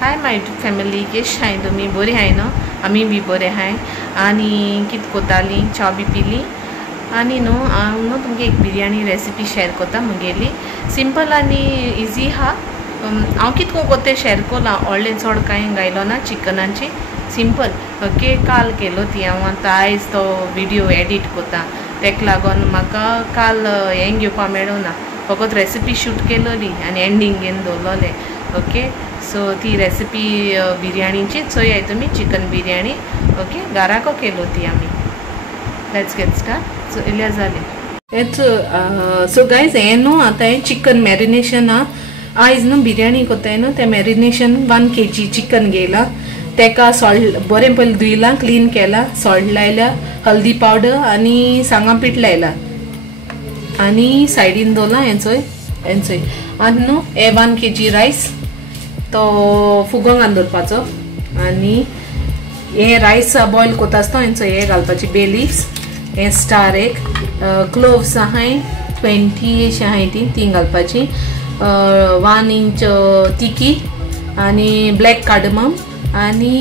Hi my YouTube family, कशी हाय तुमी? बरी हाय न्हू? आमी बी बरे हाय. आनी कित कोताली, च्या बी पिली. आनी न्हू हांव न्हू तुमगे एक बिर्याणी रेसिपी शेअर कोता मुगेली. सिंपल आनी इजी हा. हांव कितको कोते शेअर कोला, व्हडलें चड कांय गायलो ना चिकनाची. Simple okay. काल केलो ती हांव, आतां आयज तो व्हिडिओ एडिट कोता. तेका लागोन म्हाका काल हें घेवपा मेळूं ना. फकत रेसिपी शूट केलोली आनी एंडींग घेवन दवरलोलें. ओके. सो ती रेसिपी बिर्याणीची चोय तुमी, चिकन बिर्याणी. ओके. घराको केलो ती आमी. Let's get start. सो इल्लें जालें. सो गायज हें न्हू आतां हें चिकन मॅरिनेशन हा. आयज न्हू बिर्याणी कोताय न्हू तें मॅरिनेशन 1 kg चिकन घेयला. तेका सॉल्ट बरें पयलीं धुयलां, क्लीन केला, सॉल्ट लायला, हल्दी पावडर आनी सांगा पीठ लायला आनी सायडीन दवरला. हेंचोय आनी न्हू हे 1 kg रायस तो फुगोंक दवरपाचो. आनी हे रायस बॉयल कोता आसता हेंचो हे घालपाचे बे लिव्स, हे स्टार एक क्लोव्स आहाय 20 अशी आहाय ती घालपाची. 1 इंच तिकी आनी ब्लॅक कार्डमम आनी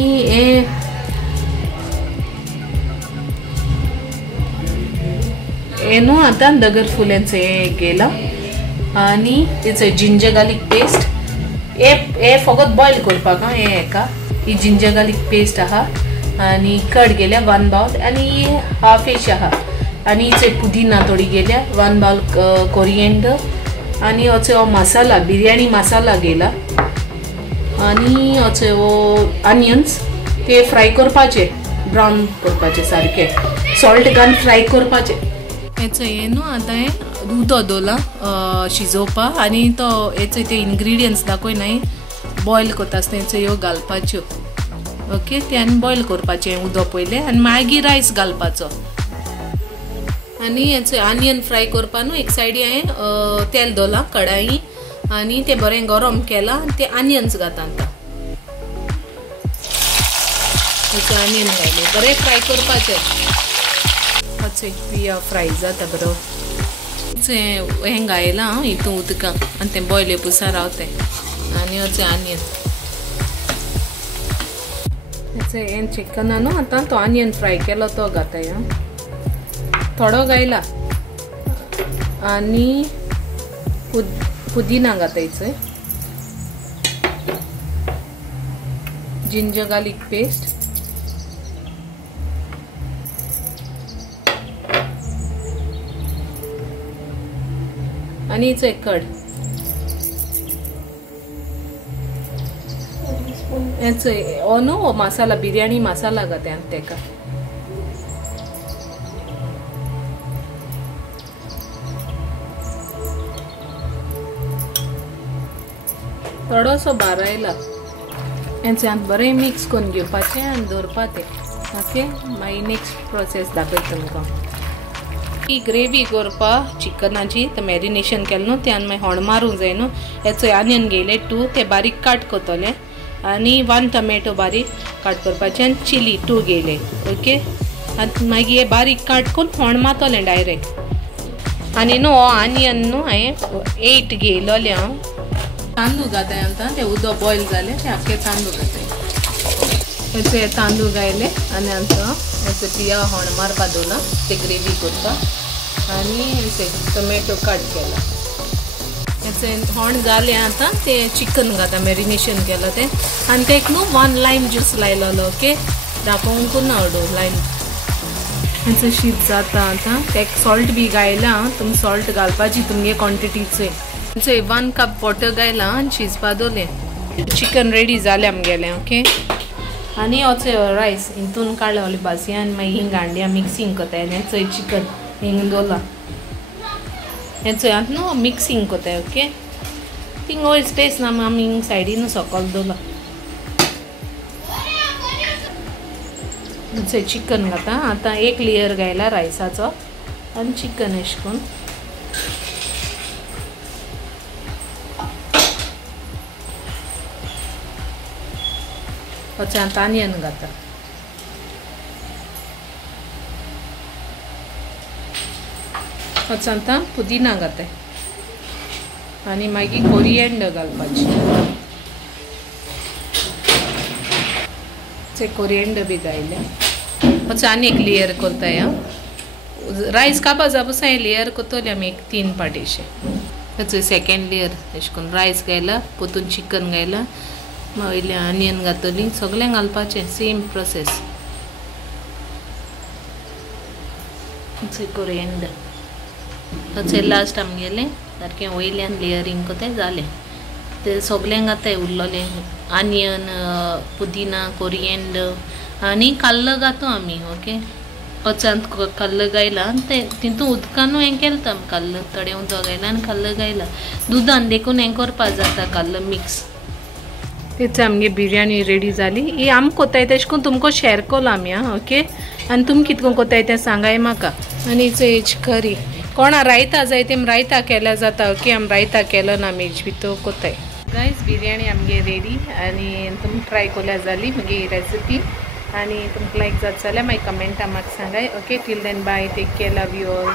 हे न्हू आतां दगर फुल्यांचो हे गेला. आनी तेचो जिंजर गार्लिक पेस्ट हे फकत बॉयल करपाक हे हेका. ही जिंजर गार्लिक पेस्ट आहा आनी कट गेल्या 1 बाउल आनी हाफ एश आहा. आनी पुदीना थोडी गेल्या 1 बाउल कोरिएंडर आनी हो मसाला बिर्याणी मसाला गेला. आनी ऑनियन्स ते फ्राय करपाचे, ब्राउन करपाचे सारखे, सॉल्ट घालून फ्राय करपाचे. हेचो हे न्हू आतां हे दूद दवरला शिजोवपा आनी तो हेचो ते इन्ग्रिडियंट्स दाखयनाय बॉयल करता आसता हेचो ह्यो घालपाच्यो. ओके. ते आनी बॉयल करपाचें उदक पयलें आनी मागीर रायस घालपाचो. आनी हेचो ऑनियन फ्राय करपा न्हू एक सायडी हांवें तेल दवरलां कडाई आनी ते बरें गरम केलां आनी ते ऑनियन्स घाता आतां. हेचो ऑनियन घायले बरें फ्राय करपाचें. पिया फ्राय जाता बरो. हें घायलां हांव हितून उदकां आनी तें बॉयल पुसा रावता. आनी हेचो ऑनियन हें चिकना न्हू आतां तो ऑनियन फ्राय केलो तो घाताय. थोडो घायला आनी पुदीना घातायचो, जिंजर गार्लिक पेस्ट आनी एक कड हेचो न्हू मसाला बिर्याणी मसाला घाता तेका. थोडोसो बारायला हेंच्यान बरें मिक्स करून घेवपाचें आनी दवरपाचें. ओके. मागीर नेक्स्ट प्रोसेस दाखयता तुमकां. ही ग्रेवी करपा चिकनाची ते मॅरिनेशन केलें न्हू ते आनी मागीर होण मारूंक जाय न्हू. हेचो ऑनियन घेयले 2 ते बारीक कट कोतले आनी 1 टोमॅटो बारीक कट करपाचें आनी चिली 2 घेयले. ओके. आनी मागीर हे बारीक कट करून होण मारतलें डायरेक्ट. आनी न्हू हो ऑनियन न्हू हांवें 8 घेयलोले. हांव तांदूळ घाताय आतां ते उदक बॉयल जालें ते आख्खे तांदूळ घाताय. हेचे तांदूळ घायले आनी आमचो हेचो पिया होण मारपा दवरला ते ग्रेवी करता. आनी हेचे टोमॅटो कट केला. हेचे होण जालें आतां ते चिकन घाता मॅरिनेशन केला ते आनी तेक न्हू 1 लायम ज्यूस लायलोलो. ओके. दाखोवंक ना हडू लायम. हेचो शीत जाता आतां तेक सॉल्ट बी घायला. तुमी सॉल्ट घालपाची तुमगे क्वॉन्टिटीचे. 1 कप वॉटर घायला आनी शिजपा दवरलें. चिकन रेडी जालें आमगेलें. ओके. आनी होचो रायस हितून काडला भाजी आनी मागीर हिंग हाडल्या मिक्सिंग कोताय. हेचो चिकन हिंग दवरला हेचो आतां न्हू मिक्सिंग कोताय. ओके. थिंग वयस टेस्ट ना आमी हिंग सायडीन सकयल दवरला. हेचो चिकन घाता आतां 1 लेयर घायला रायसाचो आनी चिकन एश कोन्न. आतां ऑनियन घाता. आतां पुदीना घाताय. आनी मागीर कोरिएंडर घालपाची. कोरिएंडर बी घायले. अच्छा आनी एक लेयर करताय. रायस कापा जापसा हे लेयर करतली आमी एक 3 पाटेशे. थंय सेकंड लेयर अशें करून रायस घायला, पोतून चिकन घायला, वयले ऑनियन घातली, सगळें घालपाचें सेम प्रोसेस. कोरिएंडर थंय लास्ट आमगेलें सारकें वयल्यान लेयरींग कोताय जालें. ते सगळें घाताय उरलोलें ऑनियन, पुदिना, कोरिएंडर आनी काल्ल घातो आमी. ओके वचांत काल्ल घायला आनी ते तितून उदकानू हें केलं काल्ल थोडें उदक घायला आनी काल्ल घायला. दुदान देखून हें करपा जाता काल्ल मिक्स. तेच आमगे बिरयानी रेडी जाली. ही आम कोताय तेश करून तुमको शेअर केलो आमी. ओके आनी तुमी कितको कोताय तें सांगाय म्हाका. आनी हेज करी कोणा रायता जाय तें रायता केल्या जाता. ओके आमी रायता केलो ना मेज भितर कोताय. गायज बिरयानी आमगे रेडी आनी तुमी ट्राय केल्या जाली मगे ही रेसिपी. आनी तुमकां लायक जाता जाल्यार मागीर कमेंटा म्हाका सांगाय. Okay till then bye, take care, love you all.